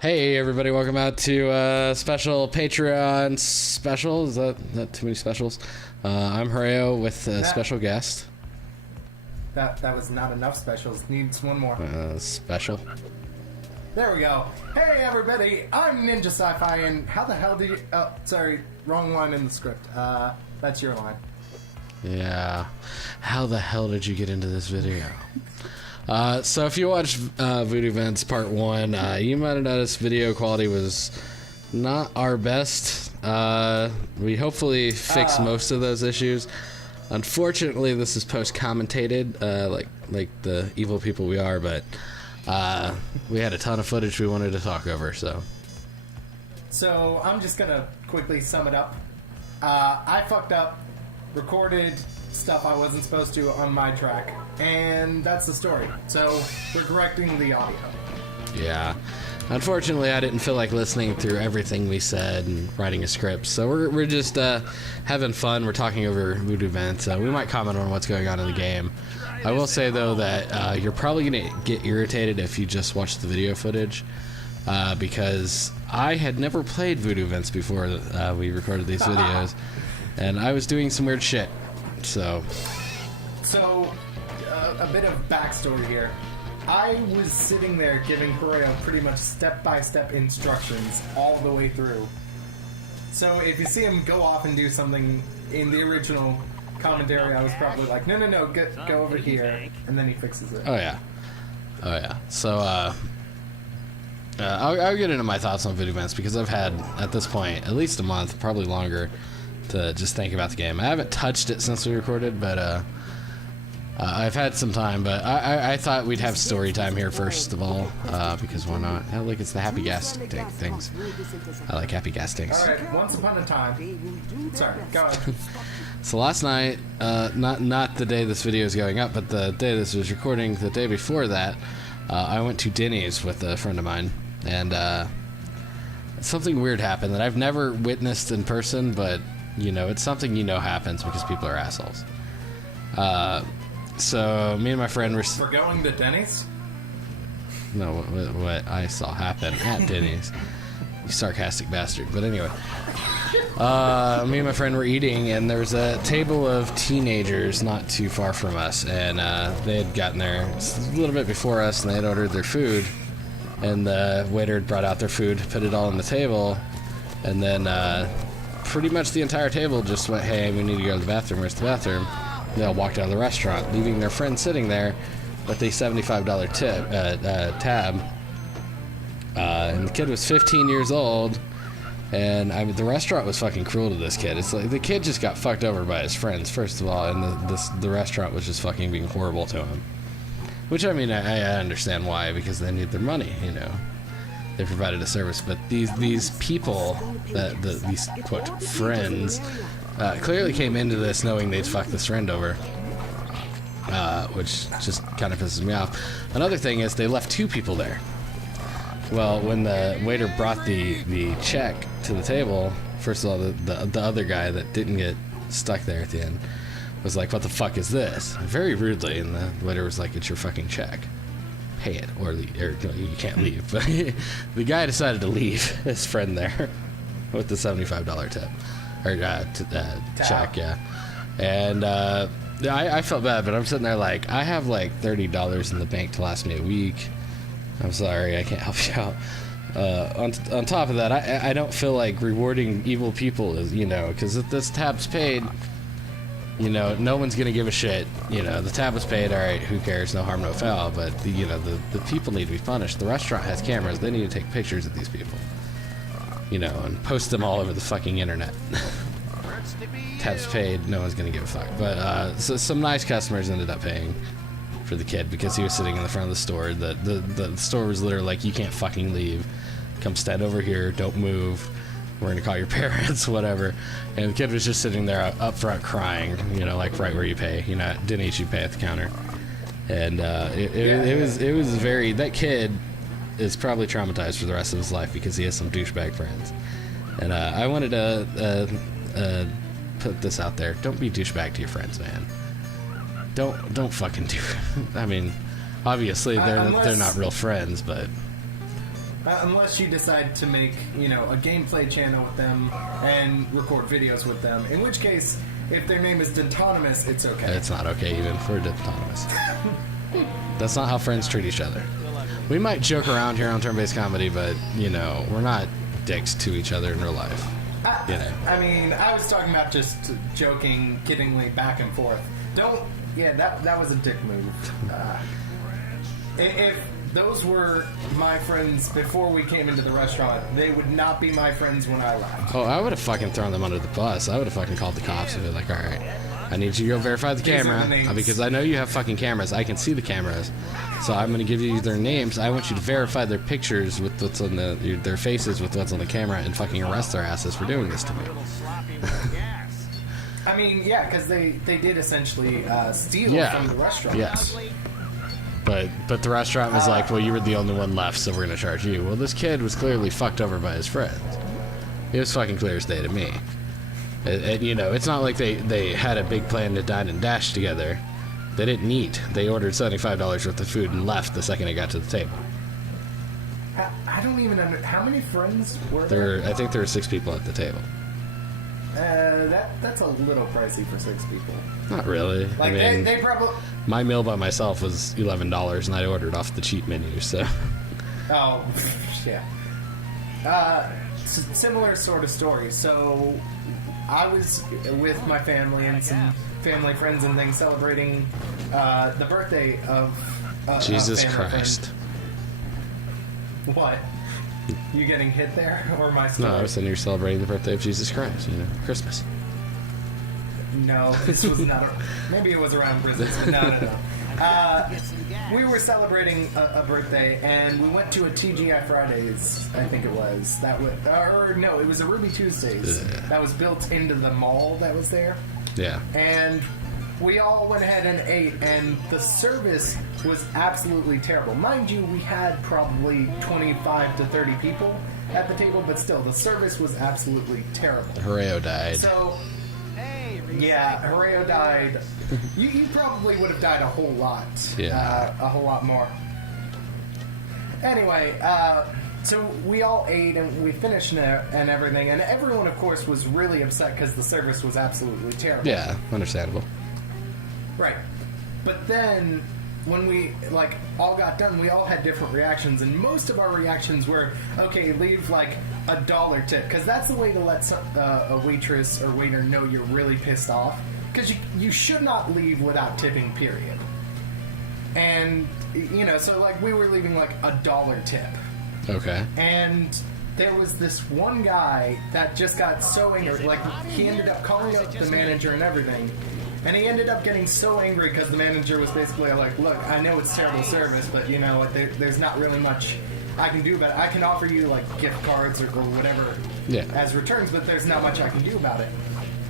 Hey everybody, welcome out to a special Patreon special. Is that too many specials? I'm Hareo with a special guest. That was not enough specials. Needs one more. Special. There we go. Hey everybody, I'm Ninjasifi, and how the hell did you... Oh, sorry, wrong line in the script. That's your line. Yeah. How the hell did you get into this video? So if you watched Voodoo Vents Part 1, you might have noticed video quality was not our best. We hopefully fixed most of those issues. Unfortunately, this is post-commentated, like the evil people we are, but we had a ton of footage we wanted to talk over, so... So, I'm just gonna quickly sum it up. I fucked up, recorded stuff I wasn't supposed to on my track, and that's the story. So we're correcting the audio. Yeah. Unfortunately, I didn't feel like listening through everything we said and writing a script, so we're just having fun. We're talking over Voodoo events. We might comment on what's going on in the game. I will say, though, that you're probably going to get irritated if you just watch the video footage, because I had never played Voodoo events before we recorded these videos, and I was doing some weird shit. So, a bit of backstory here. I was sitting there giving Hareo pretty much step-by-step instructions all the way through. So if you see him go off and do something in the original commentary, I was probably like, no, go over here, and then he fixes it. Oh yeah. So, I'll get into my thoughts on Voodoo events because I've had, at this point, at least a month, probably longer, to just think about the game. I haven't touched it since we recorded, but I've had some time. But I thought we'd have story time here first of all, because why not? Oh, look, it's the happy gas things. I like happy gas things. All right, once upon a time. Sorry, go ahead. So last night, not the day this video is going up, but the day this was recording, the day before that, I went to Denny's with a friend of mine, and something weird happened that I've never witnessed in person, but you know, it's something happens because people are assholes. So me and my friend were... We're going to Denny's? No, what I saw happen at Denny's. You sarcastic bastard. But anyway. Me and my friend were eating, and there was a table of teenagers not too far from us, and they had gotten there a little bit before us, and they had ordered their food, and the waiter had brought out their food, put it all on the table, and then... pretty much the entire table just went, hey, we need to go to the bathroom. Where's the bathroom? They all walked out of the restaurant, leaving their friend sitting there with a $75 tab. And the kid was 15 years old, and the restaurant was fucking cruel to this kid. It's like the kid just got fucked over by his friends, first of all, and the restaurant was just fucking being horrible to him. Which, I mean, I understand why, because they need their money, you know. They provided a service, but these people, these quote friends, clearly came into this knowing they'd fuck this friend over, which just kind of pisses me off. Another thing is they left two people there. Well, when the waiter brought the check to the table, first of all, the other guy that didn't get stuck there at the end was like, "What the fuck is this?" Very rudely, and the waiter was like, "It's your fucking check. Pay it or leave, or no, you can't leave." But the guy decided to leave his friend there with the $75 tip or check, yeah. And I felt bad, but I'm sitting there like, I have like $30 in the bank to last me a week. I'm sorry, I can't help you out. On top of that, I don't feel like rewarding evil people is, you know, because if this tab's paid, you know, no one's gonna give a shit. You know, the tab was paid, alright, who cares, no harm, no foul, but the people need to be punished. The restaurant has cameras, they need to take pictures of these people. You know, and post them all over the fucking internet. Tab's paid, no one's gonna give a fuck. But so some nice customers ended up paying for the kid because he was sitting in the front of the store. The store was literally like, you can't fucking leave. Come stand over here, don't move. We're gonna call your parents, whatever. And the kid was just sitting there up front crying, you know, like right where you pay. You know, at Denny's you pay at the counter. And it was very, that kid is probably traumatized for the rest of his life because he has some douchebag friends. And I wanted to put this out there. Don't be douchebag to your friends, man. Don't fucking do it. I mean, obviously they're not real friends, but Unless you decide to make, you know, a gameplay channel with them and record videos with them. In which case, if their name is Dentonymous, it's okay. It's not okay even for Dentonymous. That's not how friends treat each other. We might joke around here on turn-based comedy, but, you know, we're not dicks to each other in real life. You know. I mean, I was talking about just joking, kiddingly back and forth. Yeah, that was a dick move. If those were my friends before we came into the restaurant, they would not be my friends when I left. Oh, I would have fucking thrown them under the bus. I would have fucking called the cops and be like, alright, I need you to go verify the camera. Because I know you have fucking cameras. I can see the cameras. So I'm going to give you their names. I want you to verify their pictures with what's on their faces with what's on the camera and fucking arrest their asses for doing this to me. I mean, yeah, because they did essentially steal from the restaurant. Yes. But the restaurant was like, well, you were the only one left, so we're going to charge you. Well, this kid was clearly fucked over by his friends. It was fucking clear as day to me. You know, it's not like they had a big plan to dine and dash together. They didn't eat. They ordered $75 worth of food and left the second they got to the table. I don't even know. How many friends were there? I think there were 6 people at the table. That's a little pricey for 6 people. Not really. Like, I mean, they probably... My meal by myself was $11, and I ordered off the cheap menu, so... Oh, yeah. Similar sort of story. So, I was with my family and some family friends and things celebrating the birthday of Jesus a Christ. Friend. What? You getting hit there, or my story? No, I was saying you're celebrating the birthday of Jesus Christ, you know, Christmas. No, this was not. Maybe it was around Christmas. No. We were celebrating a birthday, and we went to a TGI Fridays. I think it was that was, or no, it was a Ruby Tuesdays that was built into the mall that was there. Yeah. And we all went ahead and ate, and the service was absolutely terrible. Mind you, we had probably 25 to 30 people at the table, but still, the service was absolutely terrible. Horeo died. So, yeah, Horeo died. You probably would have died a whole lot. Yeah. A whole lot more. Anyway, so we all ate, and we finished and everything, and everyone, of course, was really upset because the service was absolutely terrible. Yeah, understandable. Right. But then, when we, all got done, we all had different reactions, and most of our reactions were, okay, leave, $1 tip, because that's the way to let a waitress or waiter know you're really pissed off, because you should not leave without tipping, period. And, you know, so, we were leaving, $1 tip. Okay. And there was this one guy that just got so angry, he ended up calling up the manager and everything. And he ended up getting so angry because the manager was basically like, look, I know it's terrible service, but, you know, there's not really much I can do about it. I can offer you, gift cards or whatever as returns, but there's not much I can do about it.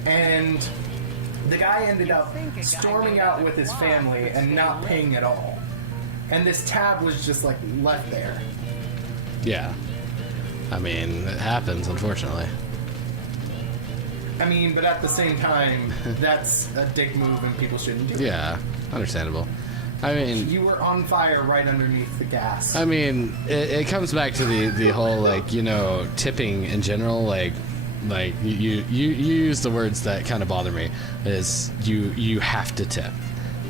And the guy ended up storming out with his family and not paying at all. And this tab was just, left there. Yeah. I mean, it happens, unfortunately. I mean, but at the same time, that's a dick move and people shouldn't do it. Yeah, understandable. I mean... You were on fire right underneath the gas. I mean, it comes back to the whole, tipping in general, you use the words that kind of bother me, is you have to tip.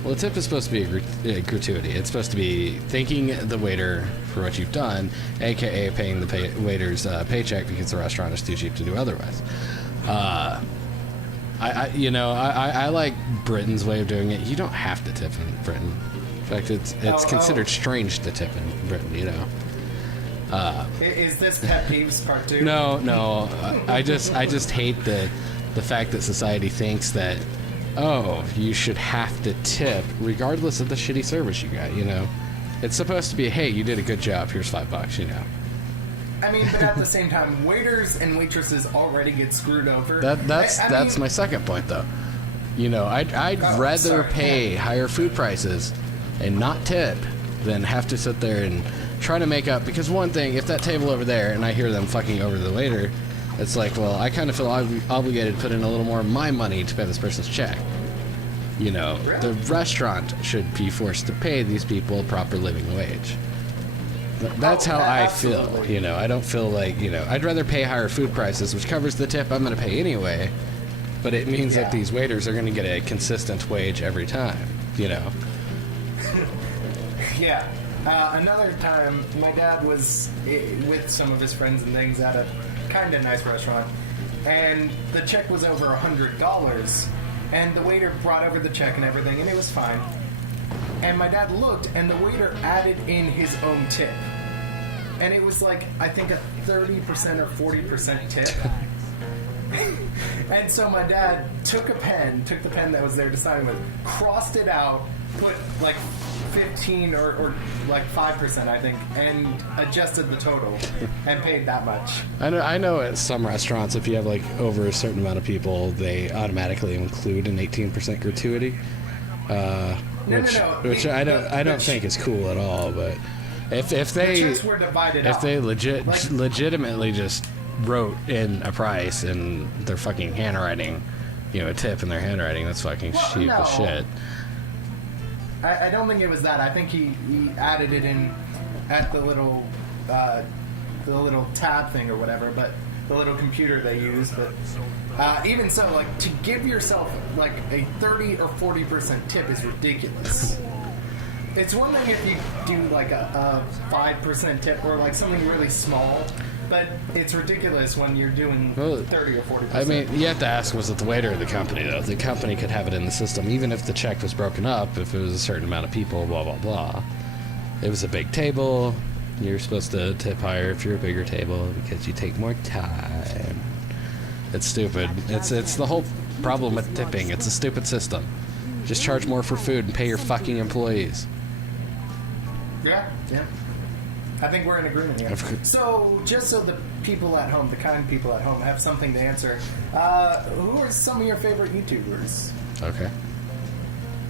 Well, a tip is supposed to be a gratuity. It's supposed to be thanking the waiter for what you've done, a.k.a. paying the waiter's paycheck because the restaurant is too cheap to do otherwise. I like Britain's way of doing it. You don't have to tip in Britain. In fact, it's considered strange to tip in Britain, you know. Is this pet peeves part 2? No. I just hate the fact that society thinks that, oh, you should have to tip regardless of the shitty service you got, you know. It's supposed to be, hey, you did a good job, here's $5, you know. I mean, but at the same time, waiters and waitresses already get screwed over. That's my second point, though. You know, I'd rather pay higher food prices and not tip than have to sit there and try to make up. Because one thing, if that table over there and I hear them fucking over the waiter, it's like, well, I kind of feel obligated to put in a little more of my money to pay this person's check. You know, the restaurant should be forced to pay these people a proper living wage. That's how I feel. absolutely. You know, I don't feel like, you know, I'd rather pay higher food prices, which covers the tip I'm going to pay anyway. But it means that these waiters are going to get a consistent wage every time. You know. Yeah. Another time, my dad was with some of his friends and things at a kind of nice restaurant, and the check was over $100, and the waiter brought over the check and everything, and it was fine. And my dad looked, and the waiter added in his own tip. And it was like, I think a 30% or 40% tip. And so my dad took the pen that was there to sign with, crossed it out, put like 15 or like 5%, I think, and adjusted the total and paid that much. I know at some restaurants, if you have like over a certain amount of people, they automatically include an 18% gratuity. Which I don't think is cool at all. But if they the checks were divided out. they legitimately just wrote in a price in their fucking handwriting, you know, a tip in their handwriting, that's fucking cheap as shit. I don't think it was that. I think he added it in at the little tab thing or whatever, but the little computer they use. But even so, like, to give yourself like a 30 or 40% tip is ridiculous. It's one thing if you do like a 5% tip or like something really small, but it's ridiculous when you're doing 30 or 40%. I mean, you have to ask, was it the waiter or the company, though? The company could have it in the system, even if the check was broken up, if it was a certain amount of people, blah, blah, blah. It was a big table. You're supposed to tip higher if you're a bigger table because you take more time. It's stupid. It's the whole problem with tipping. It's a stupid system. Just charge more for food and pay your fucking employees. Yeah. I think we're in agreement here. So, just so the people at home, the kind people at home, have something to answer, who are some of your favorite YouTubers? Okay.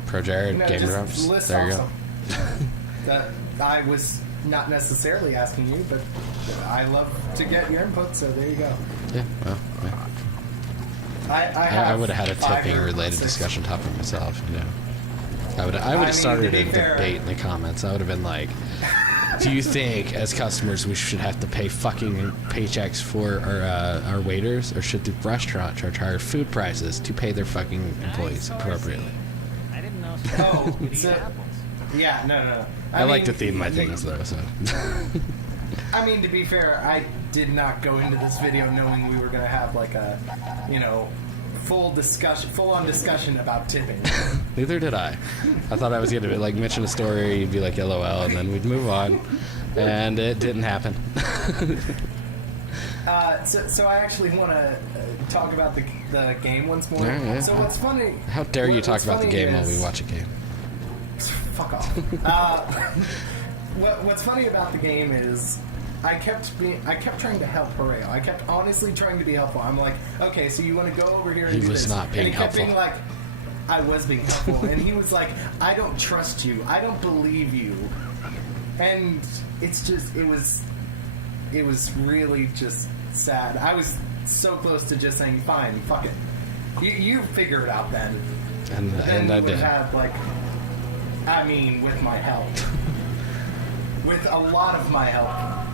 Pro Jared, Game Grumps. There you go. That I was not necessarily asking you, but I love to get your input, so there you go. Yeah, well, I would have had a tipping-related discussion topic myself, you know. I would have started a debate in the comments. I would have been like, do you think, as customers, we should have to pay fucking paychecks for our waiters, or should the restaurant charge higher food prices to pay their fucking employees appropriately? I didn't know. Oh, yeah, no. I like to theme my things, though, so. I mean, to be fair, I did not go into this video knowing we were going to have, like, a, you know, full-on discussion about tipping. Neither did I. I thought I was going to, like, mention a story, you'd be like, LOL, and then we'd move on. And it didn't happen. So I actually want to talk about the game once more. Yeah. So what's funny... How dare you talk about the game while we watch a game? Fuck off. What's funny about the game is I kept trying to help Pareo. I kept honestly trying to be helpful. I'm like, okay, so you want to go over here and do this. He was not being helpful. And he kept being like, I was being helpful. And he was like, I don't trust you. I don't believe you. And it's just, it was really just sad. I was so close to just saying, fine, fuck it. You figure it out then. And I did. Have, like, I mean, with my help. With a lot of my help.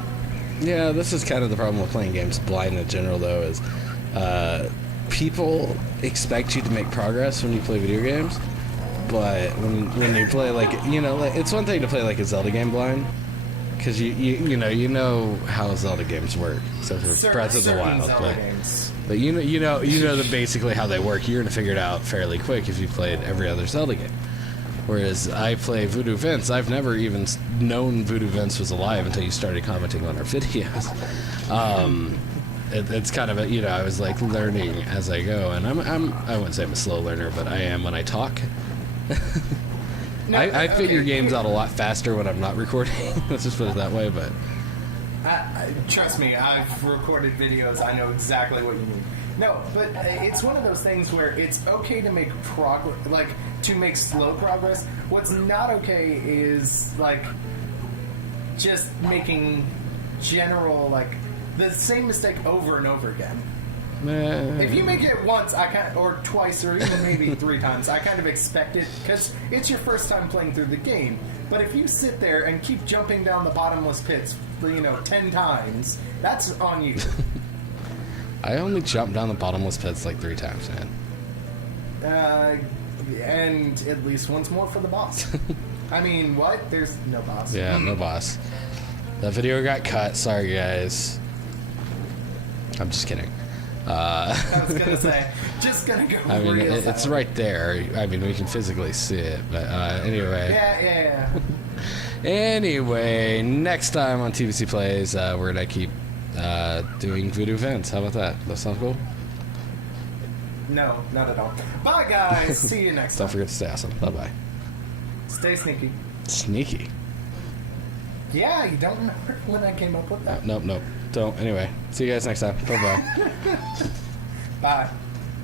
Yeah, this is kind of the problem with playing games blind in general, though, is people expect you to make progress when you play video games, but when you play, like, you know, like, it's one thing to play, like, a Zelda game blind, because you know how Zelda games work, so for Breath of the Wild, but you know basically how they work. You're gonna figure it out fairly quick if you played every other Zelda game. Whereas I play Voodoo Vince, I've never even known Voodoo Vince was alive until you started commenting on our videos. It's kind of a, I was like learning as I go, and I wouldn't say I'm a slow learner, but I am when I talk. I figure games out a lot faster when I'm not recording. Let's just put it that way, but... trust me, I've recorded videos. I know exactly what you mean. No, but it's one of those things where it's okay to make progress, like, to make slow progress. What's not okay is, like, just making general, like, the same mistake over and over again. If you make it once, or twice, or even maybe 3 times, I kind of expect it because it's your first time playing through the game. But if you sit there and keep jumping down the bottomless pits, 10 times, that's on you. I only jumped down the bottomless pits like 3 times, man. And at least once more for the boss. I mean, what? There's no boss. Yeah, no boss. That video got cut. Sorry, guys. I'm just kidding. I was gonna say, just gonna go. I mean, it's right there. I mean, we can physically see it, but anyway. Yeah. Anyway, next time on TBC Plays, we're gonna keep doing Voodoo events. How about that? That sounds cool? No, not at all. Bye, guys. See you next time. Don't forget to stay awesome. Bye-bye. Stay sneaky. Sneaky? Yeah, you don't remember when I came up with that? Nope. Don't. Anyway, see you guys next time. Bye-bye. Bye.